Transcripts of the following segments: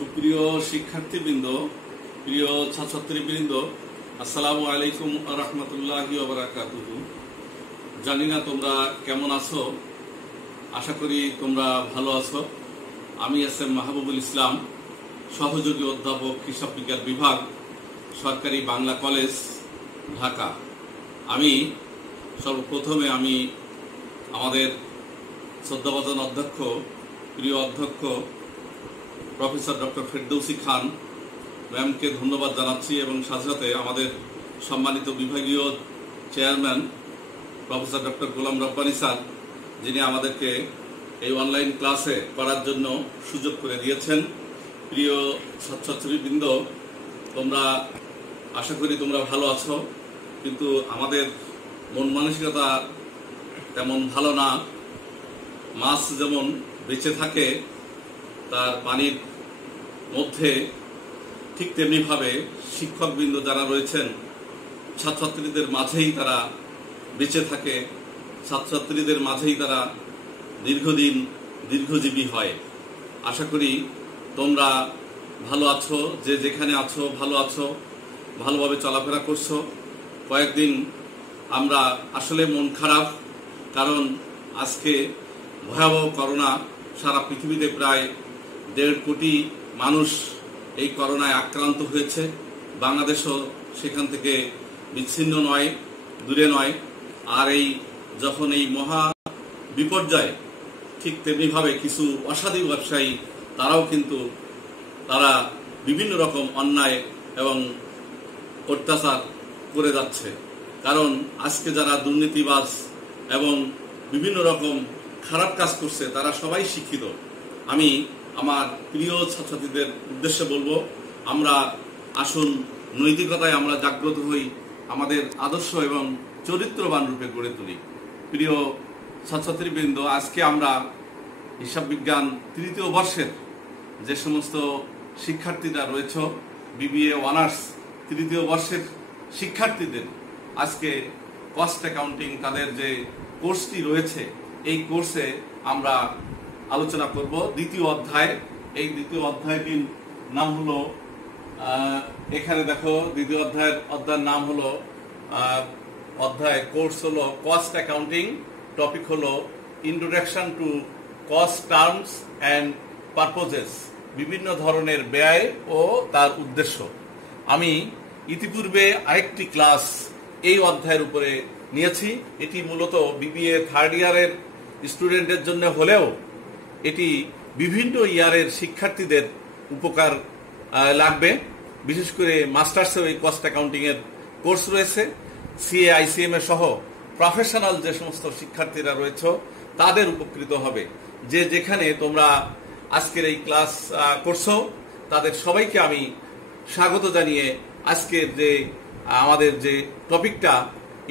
সুপ্রিয় শিক্ষার্থীবৃন্দ, প্রিয় ছাত্রছাত্রীবৃন্দ, আসসালামু আলাইকুম ওয়া রাহমাতুল্লাহি ওয়া বারাকাতুহু। জানি না তোমরা কেমন আছো, আশা করি তোমরা ভালো আছো। আমি এস.এম. মাহবুবুল ইসলাম, সহযোগী অধ্যাপক, হিসাব বিজ্ঞান বিভাগ, সরকারি বাংলা কলেজ, ঢাকা। আমি সর্বপ্রথমে আমাদের শ্রদ্ধাভাজন অধ্যক্ষ, প্রিয় অধ্যক্ষ প্রফেসর ডক্টর ফেরদৌসী খান ম্যামকে ধন্যবাদ জানাচ্ছি এবং সাথে সাথে আমাদের সম্মানিত বিভাগীয় chairman professor doctor Golam Rabbani sir, যিনি আমাদেরকে এই অনলাইন ক্লাসে করার জন্য সুযোগ করে দিয়েছেন। প্রিয় ছাত্রছাত্রীবৃন্দ, তোমরা আশা করি তোমরা ভালো আছো, কিন্তু আমাদের মন মানসিকতা তেমন ভালো না। মাছ যেমন বেঁচে থাকে তার পানির মধ্যে, ঠিক তেমনিভাবে শিক্ষকবৃন্দ যারা রয়েছেন ছাত্রছাত্রীদের মাঝেই তারা বেঁচে থাকে, ছাত্রছাত্রীদের মাঝেই তারা দীর্ঘদিন দীর্ঘজীবী হয়। আশা করি তোমরা ভালো আছো, যে যেখানে আছো ভালো আছো, ভালোভাবে চলাফেরা করছো। কয়েকদিন আমরা আসলে মন খারাপ, কারণ আজকে ভয়াবহ করোনা, সারা পৃথিবীতে প্রায় 1.5 কোটি মানুষ এই করোনায় আক্রান্ত হয়েছে। বাংলাদেশও সেখান থেকে বিচ্ছিন্ন নয়, দূরে নয়। আর যখন এই মহা বিপর্যয়, ঠিক তেমনিভাবে কিছু অসাধু ব্যবসায়ী তারাও কিন্তু তারা বিভিন্ন রকম অন্যায় এবং অত্যাচার করে যাচ্ছে। কারণ আজকে যারা দুর্নীতিবাজ এবং বিভিন্ন রকম খারাপ কাজ করছে তারা সবাই শিক্ষিত। আমি আমার প্রিয় ছাত্রছাত্রীদের উদ্দেশ্যে বলবো, আমরা আসুন নৈতিকতায় আমরা জাগ্রত হই, আমাদের আদর্শ এবং চরিত্রবান রূপে গড়ে তুলি। প্রিয় ছাত্রছাত্রীবৃন্দ, আজকে আমরা হিসাব বিজ্ঞান 3য় বর্ষের যে সমস্ত শিক্ষার্থীরা রয়েছ, বিবিএ অনার্স 3য় বর্ষের শিক্ষার্থীদের আজকে কস্ট অ্যাকাউন্টিং তাদের যে কোর্সটি রয়েছে, এই কোর্সে আমরা আলোচনা করব 2য় অধ্যায়। এই 2য় অধ্যায়টির নাম হলো, এখানে দেখো 2য় অধ্যায়ের নাম হলো, কোর্স হলো কস্ট অ্যাকাউন্টিং। টপিক হলো introduction to cost terms and purposes, বিভিন্ন ধরনের ব্যয় ও তার উদ্দেশ্য। আমি ইতিপূর্বে আরেকটি ক্লাস এই অধ্যায়ের উপরে নিয়েছি। এটি মূলত বিবিএ 3rd ইয়ারের স্টুডেন্টের জন্য হলেও এটি বিভিন্ন ইয়ারের শিক্ষার্থীদের উপকার লাগবে। বিশেষ করে মাস্টার্সেও এই কস্ট অ্যাকাউন্টিং এর কোর্স রয়েছে। সিএ, আইসিএম এ সহ প্রফেশনাল যে সমস্ত শিক্ষার্থীরা রয়েছে তাদের উপকৃত হবে। যে যেখানে তোমরা আজকের এই ক্লাস করছো তাদের সবাইকে আমি স্বাগত জানিয়ে আজকের যে আমাদের যে টপিকটা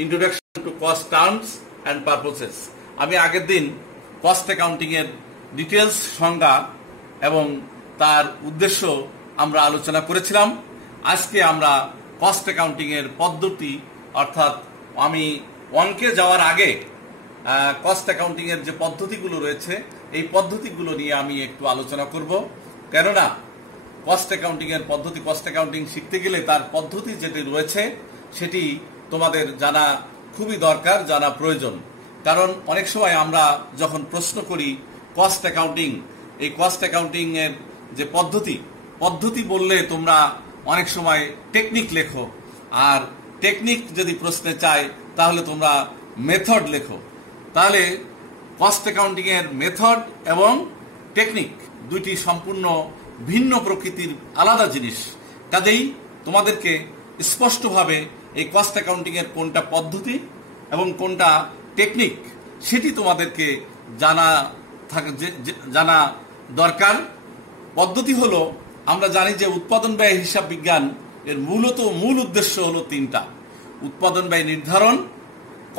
introduction to cost terms and purposes, আমি আগের দিন কস্ট অ্যাকাউন্টিং এর ডিটেলস, সংজ্ঞা এবং তার উদ্দেশ্য আমরা আলোচনা করেছিলাম। আজকে আমরা কস্ট অ্যাকাউন্টিং এর পদ্ধতি, অর্থাৎ আমি অঙ্কে যাওয়ার আগে কস্ট অ্যাকাউন্টিং এর যে পদ্ধতিগুলো রয়েছে এই পদ্ধতিগুলো নিয়ে আমি একটু আলোচনা করব। কেননা কস্ট অ্যাকাউন্টিং এর পদ্ধতি, কস্ট অ্যাকাউন্টিং শিখতে গেলে তার পদ্ধতি যেটি রয়েছে সেটি তোমাদের জানা খুবই দরকার, জানা প্রয়োজন। কারণ অনেক সময় আমরা যখন প্রশ্ন করি কস্ট অ্যাকাউন্টিং, এই কস্ট অ্যাকাউন্টিং এর যে পদ্ধতি বললে তোমরা অনেক সময় টেকনিক লেখো, আর টেকনিক যদি প্রশ্নে চায় তাহলে তোমরা মেথড লেখো। তাহলে কস্ট অ্যাকাউন্টিং এর মেথড এবং টেকনিক দুইটি সম্পূর্ণ ভিন্ন প্রকৃতির আলাদা জিনিস। কাজেই তোমাদেরকে স্পষ্টভাবে এই কস্ট অ্যাকাউন্টিং এর কোনটা পদ্ধতি এবং কোনটা টেকনিক সেটি তোমাদেরকে জানা দরকার। পদ্ধতি হলো, আমরা জানি যে উৎপাদন ব্যয় হিসাব বিজ্ঞান এর মূল উদ্দেশ্য হলো 3টা: উৎপাদন ব্যয় নির্ধারণ,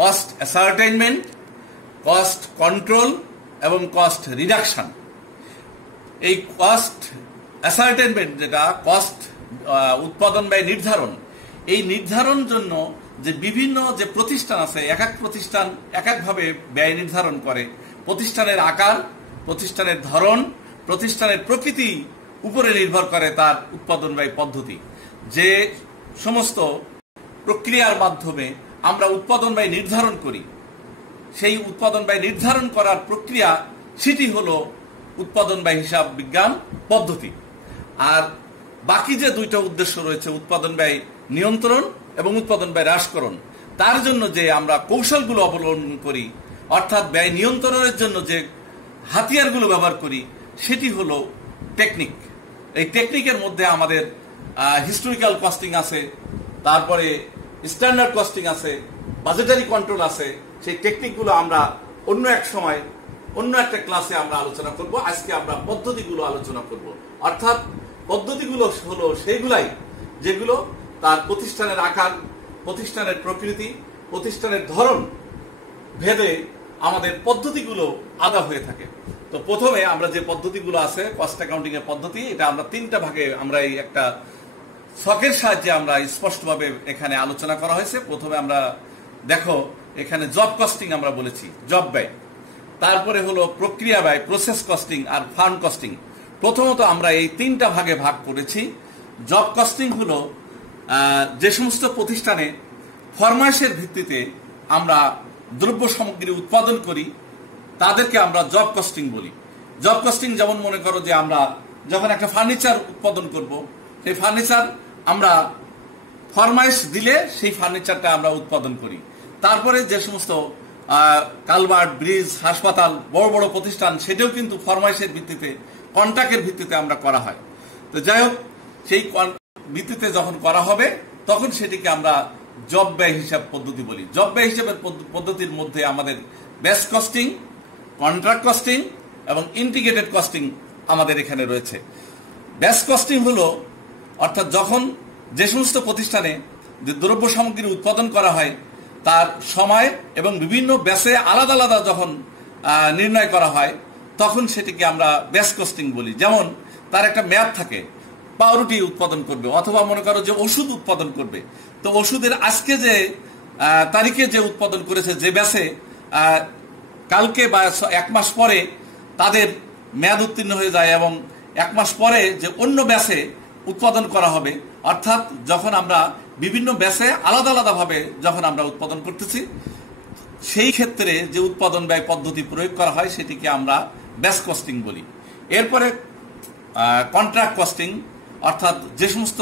কস্ট অ্যাসার্টেইনমেন্ট, কস্ট কন্ট্রোল এবং কস্ট রিডাকশন। এই কস্ট অ্যাসার্টেইনমেন্ট, যেটা কস্ট উৎপাদন ব্যয় নির্ধারণ, এই নির্ধারণ জন্য যে বিভিন্ন যে প্রতিষ্ঠান আছে, এক এক প্রতিষ্ঠান এক একভাবে ব্যয় নির্ধারণ করে। প্রতিষ্ঠানের আকার, প্রতিষ্ঠানের ধরন, প্রতিষ্ঠানের প্রকৃতি উপরে নির্ভর করে তার উৎপাদন ব্যয় পদ্ধতি। যে সমস্ত প্রক্রিয়ার মাধ্যমে আমরা উৎপাদন ব্যয় নির্ধারণ করি, সেই উৎপাদন ব্যয় নির্ধারণ করার প্রক্রিয়া সেটি হলো উৎপাদন ব্যয় হিসাব বিজ্ঞান পদ্ধতি। আর বাকি যে দুইটা উদ্দেশ্য রয়েছে, উৎপাদন ব্যয় নিয়ন্ত্রণ এবং উৎপাদন ব্যয় হ্রাসকরণ, তার জন্য যে আমরা কৌশলগুলো অবলম্বন করি, অর্থাৎ ব্যয় নিয়ন্ত্রণের জন্য যে হাতিয়ারগুলো ব্যবহার করি, সেটি হলো টেকনিক। এই টেকনিকের মধ্যে আমাদের হিস্টোরিক্যাল কস্টিং আছে, তারপরে স্ট্যান্ডার্ড কস্টিং আছে, বাজেটারি কন্ট্রোল আছে। সেই টেকনিকগুলো আমরা অন্য এক সময় অন্য একটা ক্লাসে আমরা আলোচনা করব। আজকে আমরা পদ্ধতিগুলো আলোচনা করব। অর্থাৎ পদ্ধতিগুলো হলো সেইগুলাই যেগুলো তার প্রতিষ্ঠানের আকার, প্রতিষ্ঠানের প্রকৃতি, প্রতিষ্ঠানের ধরন ভেদে আমাদের পদ্ধতিগুলো আলাদা হয়ে থাকে। তো প্রথমে আমরা যে পদ্ধতিগুলো আছে কস্ট অ্যাকাউন্টিং এর পদ্ধতি, এটা আমরা তিনটা ভাগে আমরা এই একটা ছকের সাহায্যে আমরা স্পষ্টভাবে এখানে আলোচনা করা হয়েছে। প্রথমে আমরা দেখো এখানে জব কস্টিং আমরা বলেছি, জব ব্যয়। তারপরে হলো প্রক্রিয়া ব্যয়, প্রসেস কস্টিং, আর ফার্ম কস্টিং। প্রথমত আমরা এই তিনটা ভাগে ভাগ করেছি। জব কস্টিং হলো যে সমস্ত প্রতিষ্ঠানে ফরমাইশের ভিত্তিতে আমরা দ্রব্য সামগ্রী উৎপাদন করি তাদেরকে আমরা জব কস্টিং বলি। জব কস্টিং যেমন মনে করো যে আমরা যখন একটা ফার্নিচার উৎপাদন করব, সেই ফার্নিচার আমরা ফরমাইশ দিলে সেই ফার্নিচারটা আমরা উৎপাদন করি। তারপরে যে সমস্ত কালভার্ট, ব্রিজ, হাসপাতাল, বড় বড় প্রতিষ্ঠান, সেটাও কিন্তু ফরমাইশের ভিত্তিতে, কন্ট্রাক্টের ভিত্তিতে আমরা করা হয়। তো যাই হোক, সেই ভিত্তিতে যখন করা হবে তখন সেটিকে আমরা জব ব্যয় হিসাব পদ্ধতি বলি। জব ব্যয় হিসাবের পদ্ধতির মধ্যে আমাদের বেস কস্টিং, কন্ট্রাক্ট কস্টিং এবং ইন্টিগ্রেটেড কস্টিং আমাদের এখানে রয়েছে। বেস কস্টিং হলো অর্থাৎ যখন যে সমস্ত প্রতিষ্ঠানে যে দ্রব্য সামগ্রী উৎপাদন করা হয় তার সময় এবং বিভিন্ন ব্যাসে আলাদা আলাদা যখন নির্ণয় করা হয় তখন সেটিকে আমরা বেস কস্টিং বলি। যেমন তার একটা মেয়াদ থাকে, পাউরুটি উৎপাদন করবে অথবা মনে করো যে ওষুধ উৎপাদন করবে, তো ওষুধের আজকে যে তারিখে যে উৎপাদন করেছে যে ব্যাসে, কালকে বা এক মাস পরে তাদের মেয়াদ উত্তীর্ণ হয়ে যায় এবং এক মাস পরে যে অন্য ব্যাসে উৎপাদন করা হবে। অর্থাৎ যখন আমরা বিভিন্ন ব্যাসে আলাদা আলাদাভাবে যখন আমরা উৎপাদন করতেছি, সেই ক্ষেত্রে যে উৎপাদন ব্যয় পদ্ধতি প্রয়োগ করা হয় সেটিকে আমরা বেস কস্টিং বলি। এরপরে কন্ট্রাক্ট কস্টিং, অর্থাৎ যে সমস্ত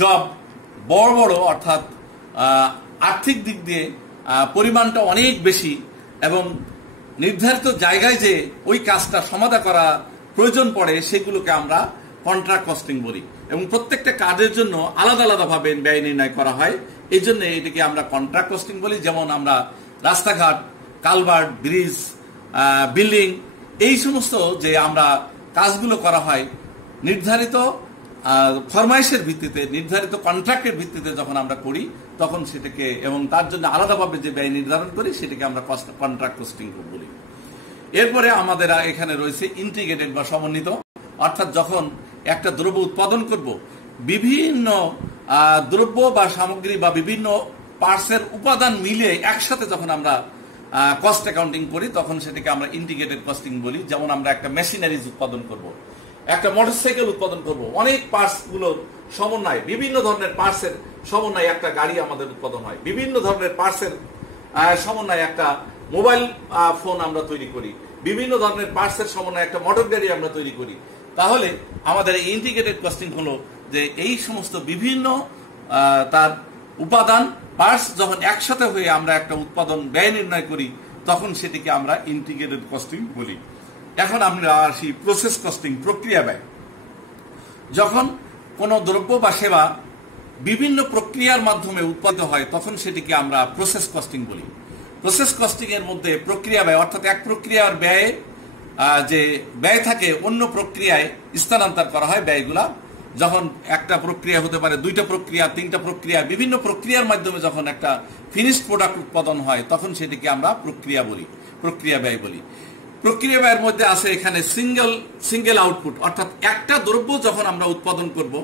জব বড় বড়, অর্থাৎ আর্থিক দিক দিয়ে পরিমাণটা অনেক বেশি এবং নির্ধারিত জায়গায় যে ওই কাজটা সমাধা করা প্রয়োজন পড়ে, সেগুলোকে আমরা কন্ট্রাক্ট কস্টিং বলি। এবং প্রত্যেকটা কাজের জন্য আলাদা আলাদাভাবে ব্যয় নির্ণয় করা হয়, এই জন্য এটিকে আমরা কন্ট্রাক্ট কস্টিং বলি। যেমন আমরা রাস্তাঘাট, কালভার্ট, ব্রিজ, বিল্ডিং, এই সমস্ত যে আমরা কাজগুলো করা হয় নির্ধারিত ফরমাইশের ভিত্তিতে, নির্ধারিত কন্ট্রাক্টের ভিত্তিতে যখন আমরা করি তখন সেটাকে, এবং তার জন্য আলাদাভাবে যে ব্যয় নির্ধারণ করি সেটাকে আমরা কন্ট্রাক্ট কস্টিং বলি। এরপরে আমাদের এখানে রয়েছে ইন্টিগ্রেটেড বা সমন্বিত, অর্থাৎ যখন একটা দ্রব্য উৎপাদন করব, বিভিন্ন দ্রব্য বা সামগ্রী বা বিভিন্ন পার্টসের উপাদান মিলে একসাথে যখন আমরা কস্ট অ্যাকাউন্টিং করি তখন সেটাকে আমরা ইন্টিগ্রেটেড কস্টিং বলি। যেমন আমরা একটা মেশিনারিজ উৎপাদন করব, একটা মোটরসাইকেল উৎপাদন করব, অনেক পার্টস গুলোর সমন্বয়, বিভিন্ন ধরনের পার্টসের সমন্বয় একটা গাড়ি আমাদের উৎপাদন হয়, বিভিন্ন ধরনের পার্টসের সমন্বয় একটা মোবাইল ফোন আমরা তৈরি করি, বিভিন্ন ধরনের পার্টসের সমন্বয় একটা মোটর গাড়ি আমরা তৈরি করি। তাহলে আমাদের এই ইন্টিগ্রেটেড কস্টিং হলো যে এই সমস্ত বিভিন্ন তার উপাদান, পার্টস যখন একসাথে হয়ে আমরা একটা উৎপাদন ব্যয় নির্ণয় করি তখন সেটিকে আমরা ইন্টিগ্রেটেড কস্টিং বলি। এখন আমরা আসি প্রসেস কস্টিং, প্রক্রিয়া ব্যয়। যখন কোনো দ্রব্য বা সেবা বিভিন্ন প্রক্রিয়ার মাধ্যমে উৎপাদিত হয় তখন সেটিকে আমরা প্রসেস কস্টিং বলি। প্রসেস কস্টিং এর মধ্যে প্রক্রিয়া ব্যয়, অর্থাৎ এক প্রক্রিয়ার ব্যয় যে ব্যয় থাকে অন্য প্রক্রিয়ায় স্থানান্তর করা হয় ব্যয়গুলা। যখন একটা প্রক্রিয়া হতে পারে, দুইটা প্রক্রিয়া, তিনটা প্রক্রিয়া, বিভিন্ন প্রক্রিয়ার মাধ্যমে যখন একটা ফিনিশড প্রোডাক্ট উৎপাদন হয় তখন সেটিকে আমরা প্রক্রিয়া বলি, প্রক্রিয়া ব্যয় বলি। প্রক্রিয়া ব্যয়ের মধ্যে আছে এখানে সিঙ্গেল আউটপুট, অর্থাৎ একটা দ্রব্য যখন আমরা উৎপাদন করব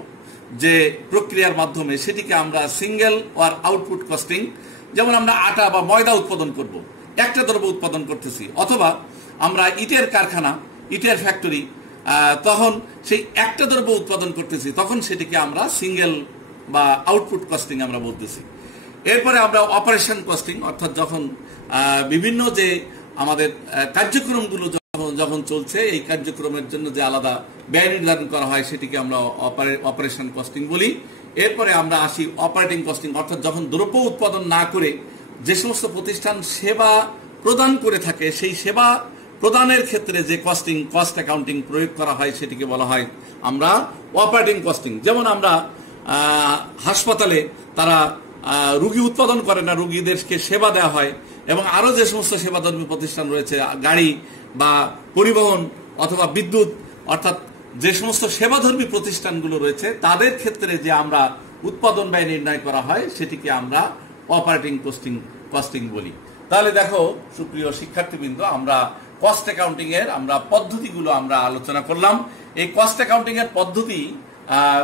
যে প্রক্রিয়ার মাধ্যমে সেটিকে আমরা সিঙ্গেল ওর আউটপুট কস্টিং। যেমন আমরা আটা বা ময়দা উৎপাদন করব, একটা দ্রব্য উৎপাদন করতেছি, অথবা আমরা ইটের কারখানা, ইটের ফ্যাক্টরি, তখন সেই একটা দ্রব্য উৎপাদন করতেছি, তখন সেটিকে আমরা সিঙ্গেল বা আউটপুট কস্টিং আমরা বলতেছি। এরপরে আমরা অপারেশন কস্টিং, অর্থাৎ যখন বিভিন্ন যে আমাদের কার্যক্রমগুলো যখন চলছে, এই কার্যক্রমের জন্য যে আলাদা ব্যয় নির্ধারণ করা হয় সেটিকে আমরা অপারেশন কস্টিং বলি। এরপরে আমরা আসি অপারেটিং কস্টিং, অর্থাৎ যখন দ্রব্য উৎপাদন না করে যে সমস্ত প্রতিষ্ঠান সেবা প্রদান করে থাকে, সেই সেবা প্রদানের ক্ষেত্রে যে কস্ট অ্যাকাউন্টিং প্রয়োগ করা হয় সেটিকে বলা হয় আমরা অপারেটিং কস্টিং। যেমন আমরা হাসপাতালে তারা রুগী উৎপাদন করে না, রুগীদেরকে সেবা দেওয়া হয়, এবং আরো যে সমস্ত সেবাধর্মী প্রতিষ্ঠান রয়েছে, গাড়ি বা পরিবহন অথবা বিদ্যুৎ, অর্থাৎ যে সমস্ত সেবাধর্মী প্রতিষ্ঠানগুলো রয়েছে তাদের ক্ষেত্রে যে আমরা উৎপাদন ব্যয় নির্ণয় করা হয় সেটিকে আমরা অপারেটিং কস্টিং বলি। তাহলে দেখো সুপ্রিয় শিক্ষার্থীবৃন্দ, আমরা কস্ট অ্যাকাউন্টিং এর আমরা পদ্ধতিগুলো আমরা আলোচনা করলাম। এই কস্ট অ্যাকাউন্টিং এর পদ্ধতি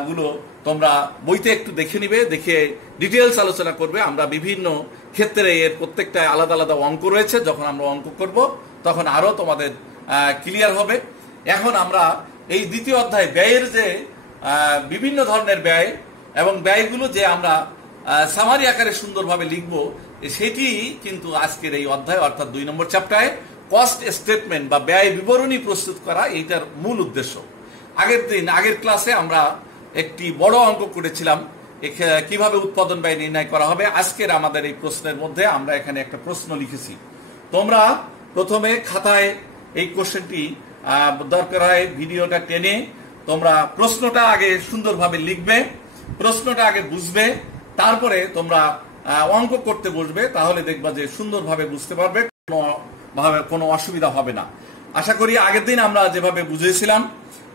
গুলো তোমরা বইতে একটু দেখে নিবে, দেখে ডিটেলস আলোচনা করবে। আমরা বিভিন্ন ক্ষেত্রে এর প্রত্যেকটা আলাদা আলাদা অঙ্ক রয়েছে, যখন আমরা অঙ্ক করব তখন আরো তোমাদের ক্লিয়ার হবে। এখন আমরা এই দ্বিতীয় অধ্যায় ব্যয়ের যে বিভিন্ন ধরনের ব্যয় এবং ব্যয়গুলো যে আমরা সামারি আকারে সুন্দরভাবে লিখবো, সেটি কিন্তু আজকের এই অধ্যায় অর্থাৎ 2 নম্বর চ্যাপ্টারে কস্ট স্টেটমেন্ট বা ব্যয় বিবরণী প্রস্তুত করা, এইটার মূল উদ্দেশ্য। আগের ক্লাসে আমরা একটি বড় অঙ্ক করেছিলাম কিভাবে উৎপাদন ব্যয় নির্ণয় করা হবে। আজকের আমাদের এই প্রশ্নের মধ্যে আমরা এখানে একটা প্রশ্ন লিখেছি। তোমরা প্রথমে খাতায় এই কোশ্চেনটি দরকার হয় ভিডিওটা টেনে তোমরা প্রশ্নটা আগে সুন্দরভাবে লিখবে, প্রশ্নটা আগে বুঝবে, তারপরে তোমরা অঙ্ক করতে বসবে, তাহলে দেখবা যে সুন্দরভাবে বুঝতে পারবে, কোনো অসুবিধা হবে না। আশা করি আগের দিন আমরা যেভাবে বুঝিয়েছিলাম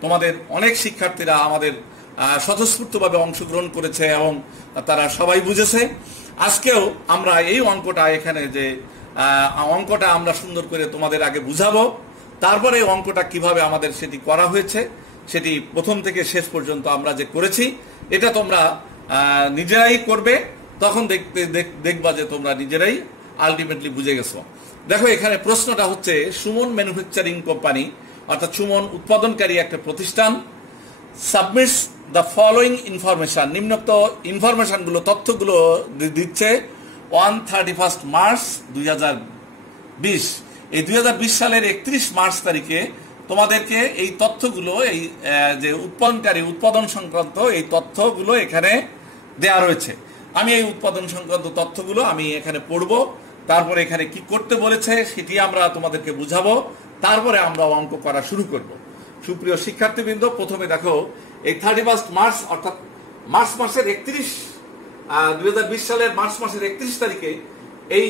তোমাদের অনেক শিক্ষার্থীরা আমাদের স্বতঃস্ফূর্তভাবে অংশগ্রহণ করেছে এবং তারা সবাই বুঝেছে। আজকেও আমরা এই অঙ্কটা এখানে যে অঙ্কটা আমরা সুন্দর করে তোমাদের আগে বুঝাবো, তারপরে অঙ্কটা কিভাবে আমাদের সেটি করা হয়েছে সেটি প্রথম থেকে শেষ পর্যন্ত আমরা যে করেছি এটা তোমরা নিজেরাই করবে, তখন দেখবা যে তোমরা নিজেরাই আলটিমেটলি বুঝে গেছো। দেখো এখানে প্রশ্নটা হচ্ছে, সুমন ম্যানুফ্যাকচারিং কোম্পানি অর্থাৎ সুমন উৎপাদনকারী একটা প্রতিষ্ঠান সাবমিটস দ্য ফলোয়িং ইনফরমেশন, নিম্নোক্ত ইনফরমেশনগুলো তথ্যগুলো দিচ্ছে 31 মার্চ 2020। এই 2020 সালের 31 মার্চ তারিখে তোমাদেরকে এই তথ্যগুলো, এই যে উৎপাদন সংক্রান্ত এই তথ্যগুলো এখানে দেয়া রয়েছে। আমি এই উৎপাদন সংক্রান্ত তথ্যগুলো আমি এখানে পড়বো, তারপরে এখানে কি করতে বলেছে সেটি আমরা তোমাদেরকে বুঝাবো, তারপরে আমরা অঙ্ক করা শুরু করব। সুপ্রিয় শিক্ষার্থীবৃন্দ, প্রথমে দেখো এই 31 মার্চ অর্থাৎ মার্চ মাসের 2020 সালের মার্চ মাসের 31 তারিখে এই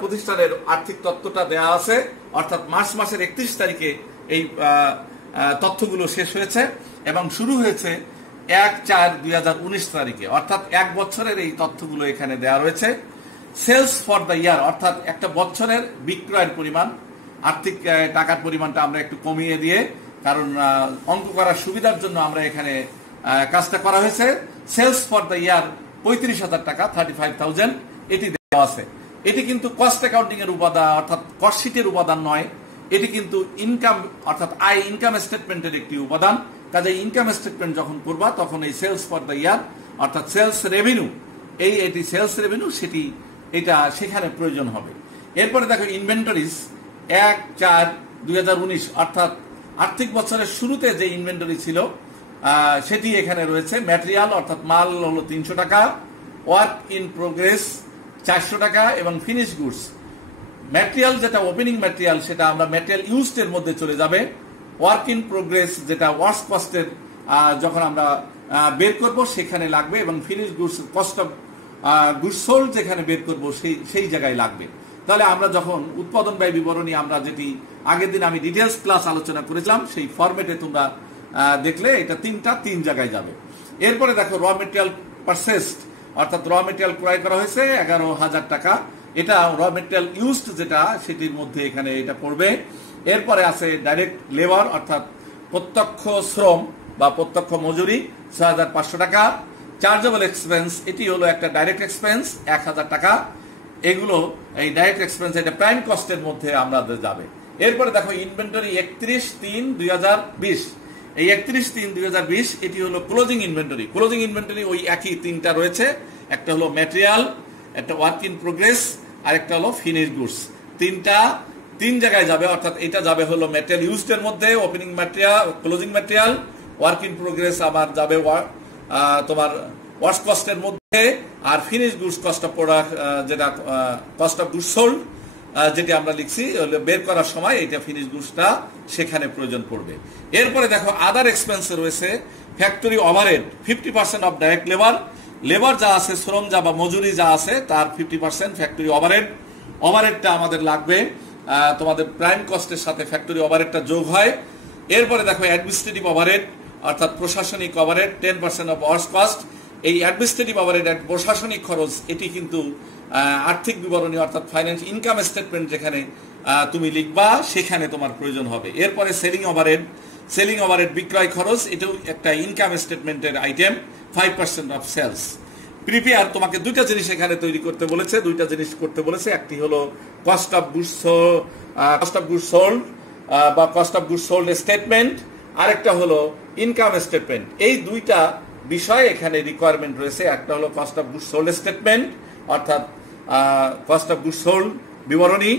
প্রতিষ্ঠানের আর্থিক তথ্যটা দেয়া আছে, অর্থাৎ মার্চ মাসের 31 তারিখে এই তথ্যগুলো শেষ হয়েছে এবং শুরু হয়েছে 1/4/2019 তারিখে, অর্থাৎ 1 বছরের এই তথ্যগুলো এখানে দেয়া রয়েছে। সেলস ফর দ্য ইয়ার, অর্থাৎ একটা বছরের বিক্রয়ের পরিমাণ, আর্থিক টাকার পরিমাণটা আমরা একটু কমিয়ে দিয়ে, কারণ অঙ্ক করার সুবিধার জন্য আমরা এখানে কাজটা করা হয়েছে। সেলস ফর দ্য ইয়ার 35,000 টাকা, 35,000 এটি দেওয়া আছে। এটি কিন্তু কস্ট অ্যাকাউন্টিং এর উপাদান অর্থাৎ কস্ট শিটের উপাদান নয়, এটি কিন্তু ইনকাম অর্থাৎ ইনকাম স্টেটমেন্টের একটি উপাদান। কাজে ইনকাম স্টেটমেন্ট যখন করবা তখন এই সেলস ফর দ্য ইয়ার অর্থাৎ সেলস রেভিনিউ, এটি সেলস রেভিনিউ এটা সেখানে প্রয়োজন হবে। এরপরে দেখো ইনভেন্টরিজ 1/4/2019, অর্থাৎ আর্থিক বছরের শুরুতে যে ইনভেন্টরি ছিল সেটি এখানে রয়েছে। ম্যাটেরিয়াল অর্থাৎ মাল হলো 300 টাকা, ওয়ার্ক ইন প্রোগ্রেস 400 টাকা এবং ফিনিশ গুডস। ম্যাটেরিয়াল যেটা ওপেনিং ম্যাটেরিয়াল সেটা আমরা ম্যাটেরিয়াল ইউজড এর মধ্যে চলে যাবে। ওয়ার্ক ইন প্রোগ্রেস যেটা ওয়ার্ক কস্টের যখন আমরা বের করব সেখানে লাগবে, এবং finish goods cost of goods sold যেখানে বের করব সেই জায়গায় লাগবে। তাহলে আমরা যখন উৎপাদন ব্যয় বিবরণী আমরা যেটি আগের দিন আমি ডিটেলস ক্লাস আলোচনা করেছিলাম সেই ফরম্যাটে তোমরা দেখলে এটা 3 জায়গায় যাবে। এরপরে দেখো র মেটেরিয়াল পারচেসড, অর্থাৎ র মেটেরিয়াল ক্রয় করা হয়েছে 11,000 টাকা, এটা র মেটেরিয়াল ইউজড যেটা সেটির মধ্যে এখানে এটা পড়বে। এরপরে আছে ডাইরেক্ট লেবার অর্থাৎ প্রত্যক্ষ শ্রম বা প্রত্যক্ষ মজুরি 6,500 টাকা। চার্জেবল এক্সপেন্স, এটি হলো একটা ডাইরেক্ট এক্সপেন্স 1,000 টাকা। এগুলো এই ডাইরেক্ট এক্সপেন্স এটা প্রাইম কস্টের মধ্যে আমরা যাবে। এরপরে দেখো ইনভেন্টরি 31/3/2020, এই 31/3/2020 এটি হলো ক্লোজিং ইনভেন্টরি। ক্লোজিং ইনভেন্টরি ওই একই তিনটা রয়েছে, একটা হলো ম্যাটেরিয়াল, একটা ওয়ার্ক ইন প্রোগ্রেস, আর একটা হলো ফিনিশ গুডস। তিন জায়গায় যাবে, অর্থাৎ এটা যাবে হলো ম্যাটেরিয়াল ইউজড এর মধ্যে, opening material, closing material, work in progress আবার যাবে তোমার ওয়ার্ক কস্টের মধ্যে, আর finish goods cost of product, যেটা কস্ট অফ গুডস সোল্ড যেটি আমরা লিখছি বের করার সময় এটা ফিনিশ গুডসটা সেখানে প্রয়োজন পড়বে। এরপরে দেখো আদার এক্সপেন্স রয়েছে factory overhead 50% of direct labour যা আছে, শ্রম যা বা মজুরি যা আছে তার 50% ফ্যাক্টরি ওভারহেডটা আমাদের লাগবে, তোমাদের প্রাইম কস্টের সাথে ফ্যাক্টরি ওভারহেডটা যোগ হয়। এরপরে দেখো অ্যাডমিনিস্ট্রেটিভ ওভারহেড অর্থাৎ প্রশাসনিক ওভারহেড 10% অফ ওয়ার্কস কস্ট। এই অ্যাডমিনিস্ট্রেটিভ ওভারহেড প্রশাসনিক খরচ, এটি কিন্তু আর্থিক বিবরণী অর্থাৎ ফাইন্যান্স ইনকাম স্টেটমেন্ট যেখানে তুমি লিখবা সেখানে তোমার প্রয়োজন হবে। এরপরে সেলিং ওভারহেড বিক্রয় খরচ, এটাও একটা ইনকাম স্টেটমেন্টের আইটেম, 5% অফ সেলস। প্রিপেয়ার তোমাকে দুইটা জিনিস এখানে তৈরি করতে বলেছে, একটি হলো কস্ট অফ গুডস সোল্ড বা cost of goods sold statement, আরেকটা হলো ইনকাম স্টেটমেন্ট। এই দুইটা বিষয় এখানে রিকোয়ারমেন্ট রয়েছে, একটা হলো cost of goods sold statement অর্থাৎ কস্ট অফ গুডস সোল্ড বিবরণী,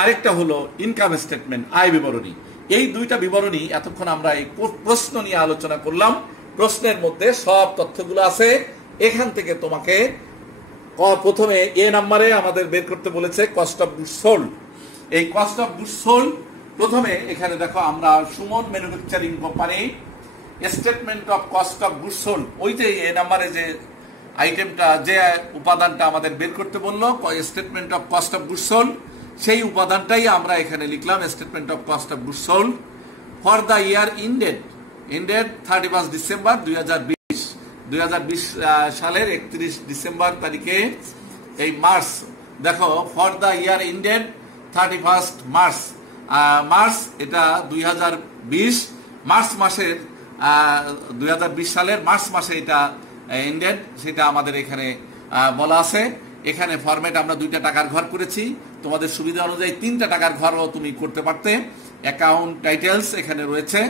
আরেকটা হলো ইনকাম স্টেটমেন্ট আয় বিবরণী। এই দুইটা বিবরণী এতক্ষণ আমরা এই প্রশ্ন নিয়ে আলোচনা করলাম। প্রশ্নের মধ্যে সব তথ্যগুলো আছে। এখান থেকে তোমাকে প্রথমে এ নাম্বারে আমাদের বের করতে বলেছে কস্ট অফ গুডস সোল্ড। এই কস্ট অফ গুডস সোল্ড প্রথমে এখানে দেখো আমরা Suman manufacturing company statement of cost of goods sold, ওই যে এ নাম্বারে যে আইটেমটা, যে উপাদানটা আমাদের বের করতে বললো statement of cost of goods sold, সেই উপাদানটাই আমরা এখানে লিখলাম statement of cost of goods sold for the year ended 31 December 2020 সালের 31 ডিসেম্বর তারিখে। এই মার্চ দেখো for the year ended 31 March এটা 2020 মার্চ মাসের 2020 সালের মার্চ মাসে এটা ইন্ডেড, সেটা আমাদের এখানে বলা আছে। এখানে ফরম্যাট আমরা 2টা টাকার ঘর করেছি, তোমাদের সুবিধা অনুযায়ী 3টা টাকার ঘরও তুমি করতে পারতে। অ্যাকাউন্ট টাইটেলস এখানে রয়েছে,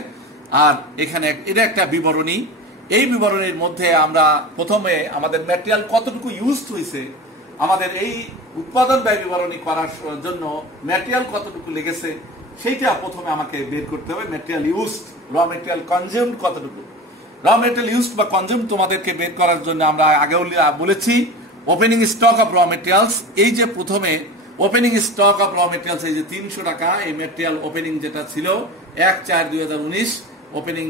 আর এখানে এটা একটা বিবরণী। এই বিবরণীর মধ্যে আমরা প্রথমে আমাদের ম্যাটেরিয়াল কতটুকু ইউজ হয়েছে, আমাদের এই উৎপাদন ব্যয় বিবরণী করার জন্য ম্যাটেরিয়াল কতটুকু লেগেছে সেইটা প্রথমে আমাকে বের করতে হবে। ম্যাটেরিয়াল ইউজড, র মেটেরিয়াল কনজিউমড কতটুকু, র মেটেরিয়াল ইউজড বা কনজিউম তোমাদেরকে বের করার জন্য আমরা আগেও বলেছি opening stock of raw materials. এই যে প্রথমে opening stock of raw materials, এই যে 300 টাকা এই ম্যাটেরিয়াল ওপেনিং যেটা ছিল 1/4/2019 ওপেনিং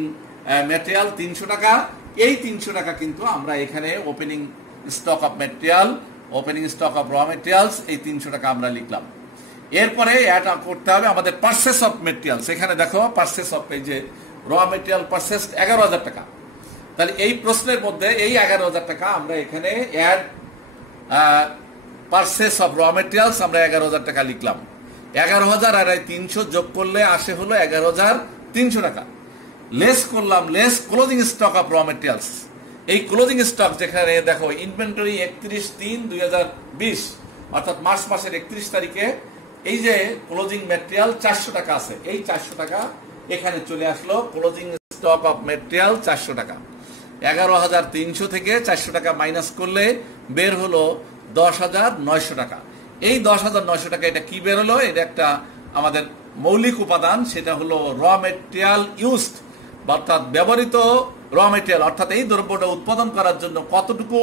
ম্যাটেরিয়াল 300 টাকা। এই 300 টাকা কিন্তু আমরা এখানে opening stock of material, opening stock of raw materials, এই 300 টাকা আমরা লিখলাম। এরপরে এটা করতে হবে আমাদের পারচেস অফ মেটেরিয়ালস। এখানে দেখো পারচেস অফ, এই যে র মেটেরিয়াল পারচেস 11,000 টাকা। তাহলে এই প্রশ্নের মধ্যে এই 11,000 টাকা আমরা এখানে add purchase of raw materials আমরা 11,000 টাকা লিখলাম। 11,000 আর 300 যোগ করলে আসে হলো 11,300 টাকা। লেস করলাম less closing stock of raw materials. এই ক্লোজিং স্টক যেখানে দেখো ইনভেন্টরি 31/3/2020 অর্থাৎ মার্চ মাসের 31 তারিখে এই যে ক্লোজিং ম্যাটেরিয়াল 400 টাকা আছে, এই 400 টাকা এখানে চলে আসলো। ক্লোজিং স্টক অফ ম্যাটেরিয়াল 400 টাকা। 11,300 থেকে 400 টাকা মাইনাস করলে বের হলো 10,900 টাকা। এই 10,900 টাকা এটা কি বের হলো? এটা একটা আমাদের মৌলিক উপাদান, সেটা হলো র মেটেরিয়াল ইউজড, অর্থাৎ ব্যবহৃত র মেটেরিয়াল, অর্থাৎ এই দ্রব্যটা উৎপাদন করার জন্য কতটুকু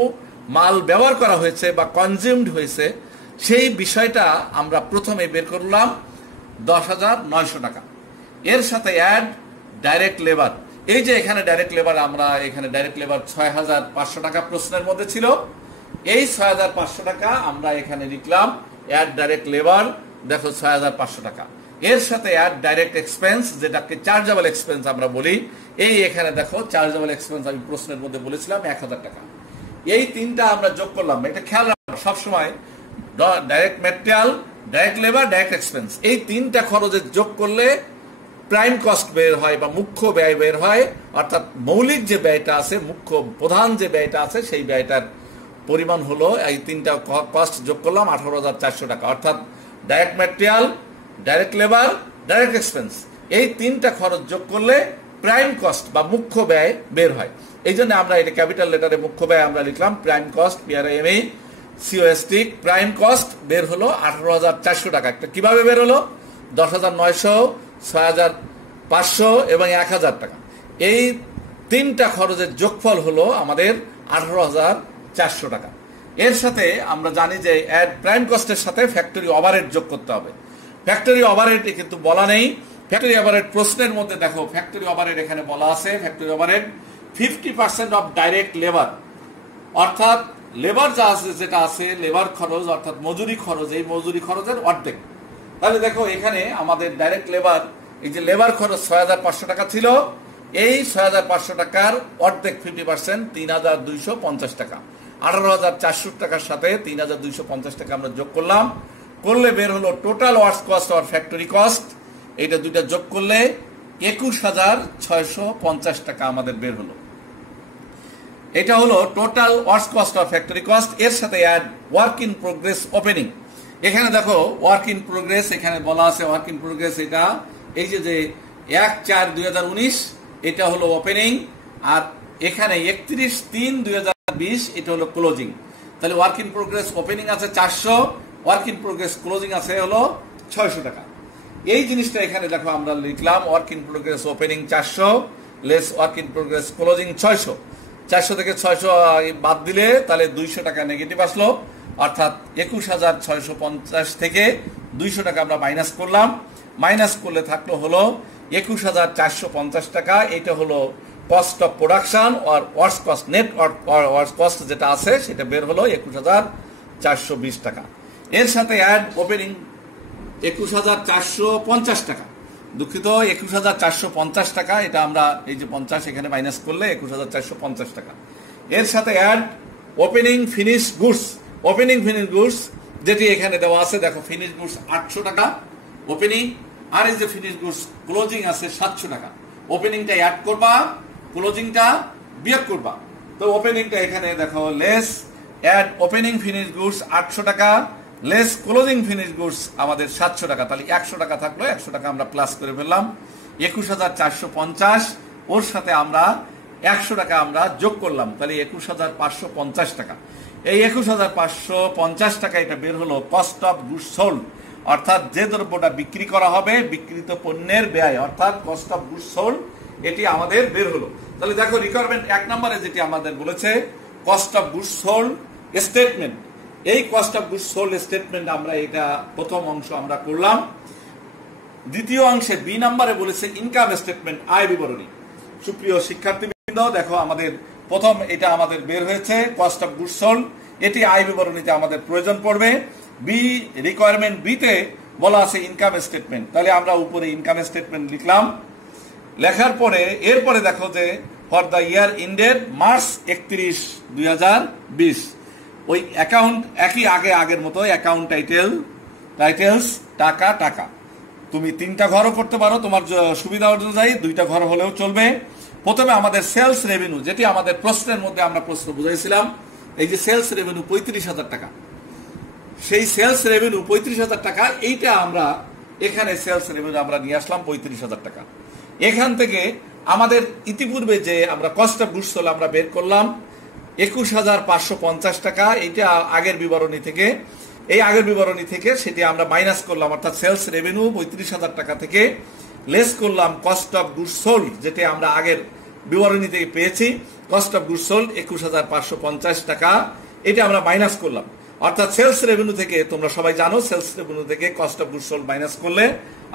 মাল ব্যবহার করা হয়েছে বা কনজিউমড হয়েছে, সেই বিষয়টা আমরা প্রথমে বের করলাম 10,900 টাকা। এর সাথে অ্যাড ডাইরেক্ট লেবার। এই যে এখানে ডাইরেক্ট লেবার, আমরা এখানে ডাইরেক্ট লেবার 6,500 টাকা প্রশ্নের মধ্যে ছিল। এই 6,500 টাকা আমরা এখানে লিখলাম অ্যাড ডাইরেক্ট লেবার, দেখো 6,500 টাকা। এর সাথে অ্যাড ডাইরেক্ট এক্সপেন্স, যেটাকে চার্জেবল এক্সপেন্স আমরা বলি। এই এখানে দেখো চার্জেবল এক্সপেন্স আমি প্রশ্নের মধ্যে বলেছিলাম 1,000 টাকা। এই তিনটা আমরা যোগ করলাম। এটা খেয়াল রাখবো সবসময়, direct material, direct labour, direct expense, এই তিনটা খরচের যোগ করলে প্রাইম কস্ট বের হয় বা মুখ্য ব্যয় বের হয়। অর্থাৎ মৌলিক যে ব্যয়টা আছে, মুখ্য প্রধান যে ব্যয়টা আছে, সেই ব্যয়টার পরিমাণ হলো এই তিনটা কস্ট যোগ করলাম 18,400 টাকা। অর্থাৎ direct material, direct labour, direct expense, এই তিনটা খরচ যোগ করলে প্রাইম কস্ট বা মুখ্য ব্যয় বের হয়। এই জন্য আমরা এটা ক্যাপিটাল লেটারে মুখ্য ব্যয় আমরা লিখলাম prime cost, PRIME COST। Prime cost বের হলো 18,400 টাকা। কিভাবে বের হলো? 10,900, 6,500 এবং 1,000 টাকা। এই তিনটা খরচের যোগফল হলো আমাদের 18,400 টাকা। এর সাথে আমরা জানি যে প্রাইম কস্টের সাথে ফ্যাক্টরি ওভারহেড যোগ করতে হবে। ফ্যাক্টরি ওভারহেড কিন্তু বলা নেই। ফ্যাক্টরি ওভারহেড প্রশ্নের মধ্যে দেখো ফ্যাক্টরি ওভারহেড এখানে বলা আছে। Factory overhead 50% of direct labour, অর্থাৎ লেবার যা আছে, যেটা আছে লেবার খরচ অর্থাৎ মজুরি খরচ, এই মজুরি খরচের অর্ধেক। তাহলে দেখো এখানে আমাদের ডাইরেক্ট লেবার, এই যে লেবার খরচ 6,500 টাকা ছিল, এই 6,500 টাকার অর্ধেক 50% 3,250 টাকা। 18,400 টাকার সাথে 3,250 টাকা আমরা যোগ করলাম, করলে বের হলো total works cost or factory cost. এটা দুইটা যোগ করলে 21,650 টাকা আমাদের বের হলো। এটা হলো total works cost or factory cost. এর সাথে add work in progress opening. এখানে দেখো ওয়ার্ক ইন প্রোগ্রেস, এখানে বলা আছে ওয়ার্ক ইন প্রোগ্রেস, এটা এই যে 1/4/2019 এটা হলো ওপেনিং, আর এখানে 31/3/2020 এটা হলো ক্লোজিং। তাহলে ওয়ার্ক ইন প্রোগ্রেস ওপেনিং আছে 400, ওয়ার্ক ইন প্রোগ্রেস ক্লোজিং আছে হলো 600 টাকা। এই জিনিসটা এখানে দেখো আমরা লিখলাম work in progress opening 400 less work in progress closing 600। 400 থেকে 600 বাদ দিলে তাহলে 200 টাকা নেগেটিভ আসলো, অর্থাৎ 21,650 থেকে 200 টাকা আমরা মাইনাস করলাম। মাইনাস করলে থাকলো হলো 21,450 টাকা। এটা হলো কস্ট অফ প্রোডাকশন আর works cost, net works cost যেটা আছে সেটা বের হলো 21,420 টাকা। এর সাথে অ্যাড ওপেনিং 21,450 টাকা, দুঃখিত 21,450 টাকা। এটা আমরা এই যে 50 এখানে মাইনাস করলে 21,450 টাকা। এর সাথে add opening finish goods. Opening finish goods যেটি এখানে দেওয়া আছে, দেখো ফিনিশ গুডস 800 টাকা ওপেনিং, আর এই যে ফিনিশ গুডস ক্লোজিং আছে 700 টাকা। ওপেনিংটা অ্যাড করবা, ক্লোজিংটা বিয়োগ করবা। তো ওপেনিংটা এখানে দেখো less add opening finish goods 800 টাকা লেস ক্লোজিং ফিনিশ গুডস আমাদের 700 টাকা। তাহলে 100 টাকা থাকলো, 100 টাকা আমরা প্লাস করে ফেললাম। 21,450, ওর সাথে আমরা 100 টাকা আমরা যোগ করলাম, তাহলে 21,550 টাকা। এই 21,550 টাকা এটা বের হলো কস্ট অফ গুডস সোল্ড, অর্থাৎ যে দ্রব্যটা বিক্রি করা হবে বিক্রিত পণ্যের ব্যয়, অর্থাৎ কস্ট অফ গুডস সোল্ড, এটি আমাদের বের হলো। তাহলে দেখো রিকোয়ারমেন্ট 1 নম্বরে যেটি আমাদের বলেছে cost of goods sold statement. এই cost of goods sold statement আমরা এটা প্রথম অংশ আমরা করলাম। দ্বিতীয় অংশে বি নম্বরে বলেছে ইনকাম স্টেটমেন্ট, আয় বিবরণী। সুপ্রিয় শিক্ষার্থীবৃন্দ দেখো আমাদের প্রথম এটা আমাদের বের হয়েছে কস্ট অফ গুডস সোল্ড, এটি আয় বিবরণীতে আমাদের প্রয়োজন পড়বে। বি রিকোয়ারমেন্ট বিতে বলা আছে ইনকাম স্টেটমেন্ট, তাহলে আমরা উপরে ইনকাম স্টেটমেন্ট লিখলাম। লেখার পরে এরপরে দেখো যে for the year ended March 31, 2020 ওই অ্যাকাউন্ট একই আগের মতো অ্যাকাউন্ট টাইটেলস টাকা টাকা। তুমি 3টা ঘরও করতে পারো তোমার সুবিধা অনুযায়ী, 2টা ঘর হলেও চলবে। প্রথমে আমাদের সেলস রেভিনিউ, যেটি আমাদের প্রশ্নের মধ্যে আমরা প্রশ্ন বুঝাইছিলাম, এই যে সেলস রেভিনিউ 35,000 টাকা, সেই সেলস রেভিনিউ 35,000 টাকা, এইটা আমরা এখানে সেলস রেভিনিউ আমরা নিয়ে আসলাম 35,000 টাকা। এখান থেকে আমাদের ইতিপূর্বে যে আমরা কস্ট অফ গুডস সোল্ড আমরা বের করলাম 21,550 টাকা, এইটা আগের বিবরণী থেকে, এই আগের বিবরণী থেকে সেটি আমরা মাইনাস করলাম, অর্থাৎ সেলস রেভিনিউ 35,000 টাকা থেকে লেস করলাম কস্ট অফ গুডস সোল্ড, যেটি আমরা আগের বিবরণী থেকে পেয়েছি। কস্ট অফ গুডস সোল্ড 21,550 টাকা, এটা আমরা মাইনাস করলাম। অর্থাৎ সেলস রেভিনিউ থেকে, তোমরা সবাই জানো সেলস রেভিনিউ থেকে cost of goods sold minus করলে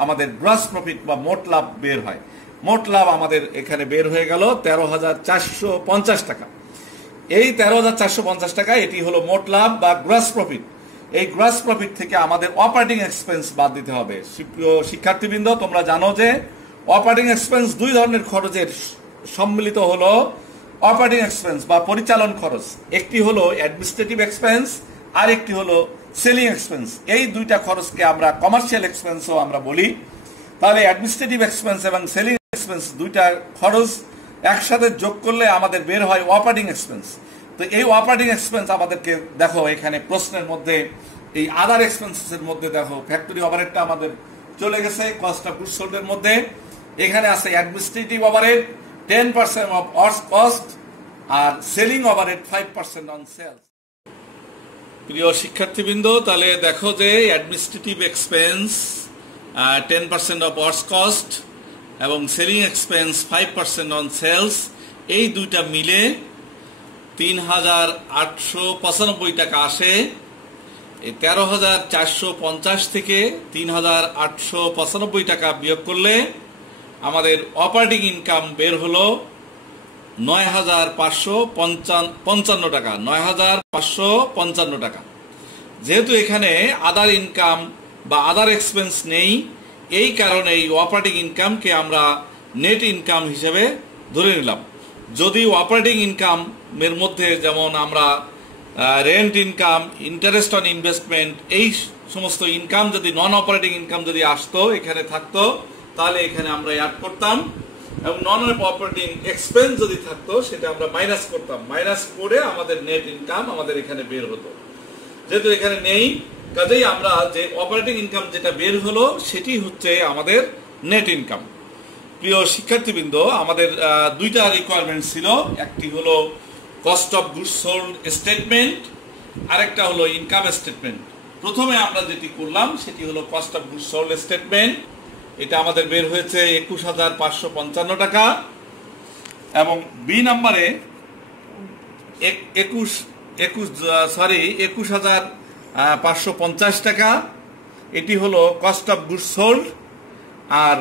আমাদের গ্রস প্রফিট বা মোট লাভ বের হয়। মোট লাভ আমাদের এখানে বের হয়ে গেল 13,450 টাকা। এই 13,450 টাকা এটি হলো মোট লাভ বা গ্রস প্রফিট। এই গ্রস প্রফিট থেকে আমাদের অপারেটিং এক্সপেন্স বাদ দিতে হবে। শিক্ষার্থীবৃন্দ তোমরা জানো যে অপারেটিং এক্সপেন্স 2 ধরনের খরচের সম্মিলিত হলো অপারেটিং এক্সপেন্স বা পরিচালন খরচ। একটি হলো অ্যাডমিনিস্ট্রেটিভ এক্সপেন্স আর একটি হলো সেলিং এক্সপেন্স। এই 2টা খরচকে আমরা কমার্শিয়াল এক্সপেন্সও আমরা বলি। তাহলে অ্যাডমিনিস্ট্রেটিভ এক্সপেন্স এবং সেলিং এক্সপেন্স 2টা খরচ একসাথে যোগ করলে আমাদের বের হয় অপারেটিং এক্সপেন্স। তো এই অপারেটিং এক্সপেন্স আমাদেরকে দেখো এখানে প্রশ্নের মধ্যে এই আদার এক্সপেন্সের মধ্যে দেখো ফ্যাক্টরি ওভারহেডটা আমাদের চলে গেছে কস্ট অফ গুডস সোল্ড এর মধ্যে। এখানে আছে administrative overhead 10% of works cost আর সেলিং ওভারহেড 5% অন সেলস। প্রিয় শিক্ষার্থীবৃন্দ, তাহলে দেখো যে administrative expense 10% of works cost এবং সেলিং এক্সপেন্স 5% অন সেলস, এই দুইটা মিলে ৩,৮৯৫ টাকা আসে। এই ১৩,৪৫০ থেকে ৩,৮৯৫ টাকা বিয়োগ করলে আমাদের অপারেটিং ইনকাম বের হলো ৯,৫৫৫ টাকা, ৯,৫৫৫ টাকা। যেহেতু এখানে আদার ইনকাম বা আদার এক্সপেন্স নেই, এই কারণে এই অপারেটিং ইনকামকে আমরা নেট ইনকাম হিসেবে ধরে নিলাম। যদি অপারেটিং ইনকামের মধ্যে যেমন আমরা rent income, interest on investment, এই সমস্ত ইনকাম যদি নন অপারেটিং ইনকাম যদি আসতো, এখানে থাকতো, তাহলে এখানে আমরা অ্যাড করতাম, এবং নন অপারেটিং এক্সপেন্স যদি থাকতো সেটা আমরা মাইনাস করতাম। মাইনাস করে আমাদের নেট ইনকাম আমাদের এখানে বের হতো। যেহেতু এখানে নেই, কাজেই আমরা যে অপারেটিং ইনকাম যেটা বের হলো সেটি হচ্ছে আমাদের নেট ইনকাম। প্রিয় শিক্ষার্থীবৃন্দ, আমাদের দুইটা রিকোয়ারমেন্ট ছিল, একটি হলো cost of goods sold statement, আরেকটা হলো ইনকাম স্টেটমেন্ট। প্রথমে আমরা যেটি করলাম সেটি হলো cost of goods sold statement. এটা আমাদের বের হয়েছে ২১,৫৫৫ টাকা, এবং বি নাম্বারে ২১,৫৫০ টাকা, এটি হলো কস্ট অফ গুডস সোল্ড। আর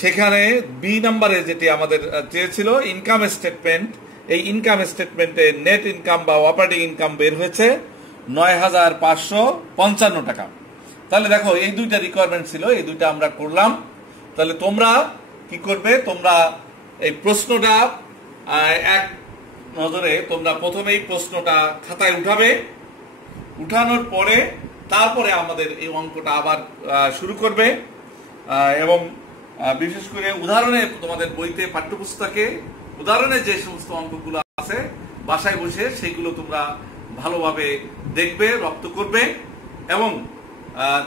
সেখানে বি নাম্বারে যেটি আমাদের চেয়েছিল ইনকাম স্টেটমেন্ট, এই ইনকাম স্টেটমেন্টে নেট ইনকাম বা অপারেটিং ইনকাম বের হয়েছে ৯,৫৫৫ টাকা। তাহলে দেখো এই দুইটা রিকোয়ারমেন্ট ছিল, এই দুইটা আমরা করলাম। তাহলে তোমরা কি করবে, তোমরা এই প্রশ্নটা এক নজরে তোমরা প্রথমেই প্রশ্নটা খাতায় উঠাবে, উঠানোর পরে তারপরে আমাদের এই অঙ্কটা আবার শুরু করবে, এবং বিশেষ করে উদাহরণে তোমাদের বইতে পাঠ্যপুস্তকে উদাহরণে যে সমস্ত অঙ্কগুলো আছে বাসায় বসে সেইগুলো তোমরা ভালোভাবে দেখবে, রপ্ত করবে, এবং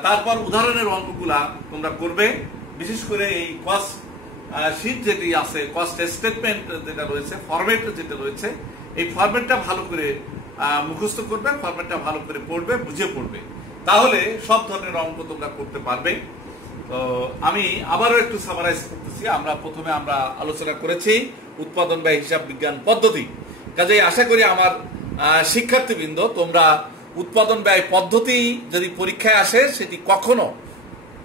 তারপর উদাহরণের অঙ্কগুলা তোমরা করবে। বিশেষ করে এই কস্ট শীট যেটি আছে, কস্ট স্টেটমেন্ট যেটা রয়েছে, ফরম্যাট যেটা রয়েছে, এই ফরম্যাটটা ভালো করে মুখস্থ করবে, ফরম্যাটটা ভালো করে পড়বে, বুঝে পড়বে, তাহলে সব ধরনের অঙ্ক তোমরা করতে পারবে। তো আমি আবারও একটু সামারাইজ করতেছি। প্রথমে আমরা আলোচনা করেছি উৎপাদন ব্যয় হিসাব বিজ্ঞান পদ্ধতি। কাজেই আশা করি আমার শিক্ষার্থীবৃন্দ, তোমরা উৎপাদন ব্যয় পদ্ধতি যদি পরীক্ষায় আসে সেটি কখনো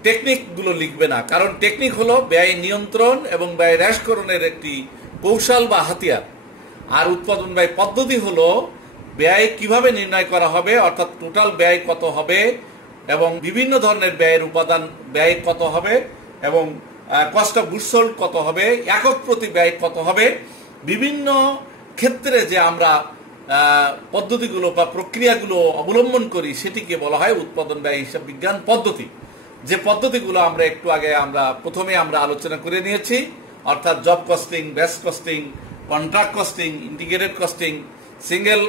টেকনিক গুলো লিখবে না, কারণ টেকনিক হলো ব্যয় নিয়ন্ত্রণ এবং ব্যয় হ্রাসকরণের একটি কৌশল বা হাতিয়ার। আর উৎপাদন ব্যয় পদ্ধতি হলো ব্যয় কিভাবে নির্ণয় করা হবে, অর্থাৎ টোটাল ব্যয় কত হবে এবং বিভিন্ন ধরনের ব্যয়ের উপাদান ব্যয় কত হবে, এবং কস্ট অফ গুডস সোল্ড কত হবে, একক প্রতি ব্যয় কত হবে, বিভিন্ন ক্ষেত্রে যে আমরা পদ্ধতিগুলো বা প্রক্রিয়াগুলো অবলম্বন করি সেটিকে বলা হয় উৎপাদন ব্যয় হিসাব বিজ্ঞান পদ্ধতি। যে পদ্ধতিগুলো আমরা একটু আগে প্রথমে আমরা আলোচনা করে নিয়েছি, অর্থাৎ job costing, base costing, contract costing, integrated costing, single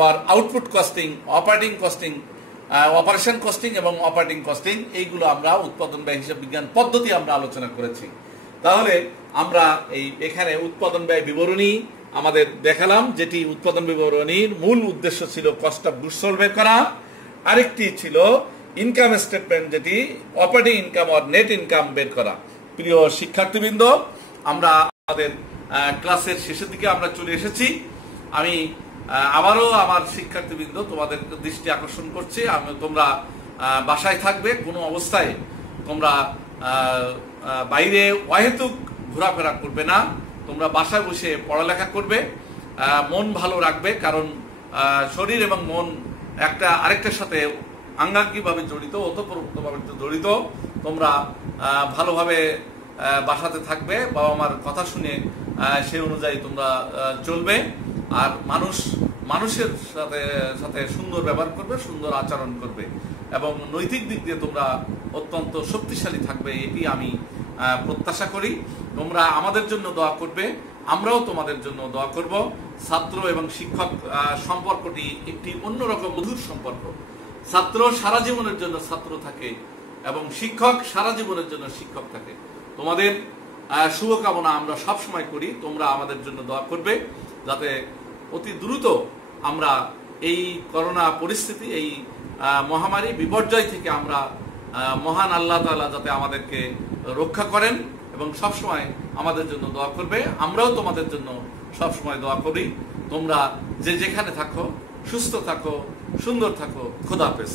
or output costing, operating costing, operation costing এবং অপারেটিং কস্টিং, এইগুলো আমরা উৎপাদন ব্যয় হিসাব বিজ্ঞান পদ্ধতি আমরা আলোচনা করেছি। তাহলে আমরা এখানে উৎপাদন ব্যয় বিবরণী আমাদের দেখালাম, যেটি উৎপাদন বিবরণীর মূল উদ্দেশ্য ছিল কস্ট অফ গুডস সোল্ড বের করা। আরেকটি ছিল ইনকাম স্টেটমেন্ট, যেটি অপারেটিং ইনকাম আর নেট ইনকাম বের করা। প্রিয় শিক্ষার্থীবৃন্দ, আমরা আমাদের ক্লাসের শেষের দিকে আমরা চলে এসেছি। আমি আবারও আমার শিক্ষার্থীবৃন্দ তোমাদের দৃষ্টি আকর্ষণ করছি, তোমরা বাসায় থাকবে, কোনো অবস্থায় তোমরা বাইরে অহেতুক ঘোরাফেরা করবে না, তোমরা বাসায় বসে পড়ালেখা করবে, মন ভালো রাখবে, কারণ শরীর এবং মন একটা আরেকটার সাথে আঙ্গাঙ্গিভাবে জড়িত, ওতপ্রোতভাবে জড়িত। তোমরা ভালোভাবে বাসাতে থাকবে, বাবা মার কথা শুনে সেই অনুযায়ী তোমরা চলবে, আর মানুষের সাথে সুন্দর ব্যবহার করবে, সুন্দর আচরণ করবে, এবং নৈতিক দিক দিয়ে তোমরা অত্যন্ত শক্তিশালী থাকবে, এটি আমি প্রত্যাশা করি। তোমরা আমাদের জন্য দোয়া করবে, আমরাও তোমাদের জন্য দোয়া করব। ছাত্র এবং শিক্ষক সম্পর্কটি একটি অন্যরকম মধুর সম্পর্ক। ছাত্র সারা জীবনের জন্য ছাত্র থাকে, এবং শিক্ষক সারা জীবনের জন্য শিক্ষক থাকে। তোমাদের শুভকামনা আমরা সব সময় করি, তোমরা আমাদের জন্য দোয়া করবে যাতে অতি দ্রুত আমরা এই করোনা পরিস্থিতি, এই মহামারী বিপর্যয় থেকে আমরা মহান আল্লাহ তাআলা যাতে আমাদেরকে রক্ষা করেন এবং সবসময় আমাদের জন্য দোয়া করবে। আমরাও তোমাদের জন্য সবসময় দোয়া করি। তোমরা যে যেখানে থাকো সুস্থ থাকো, সুন্দর থাকো। খোদা হাফেজ।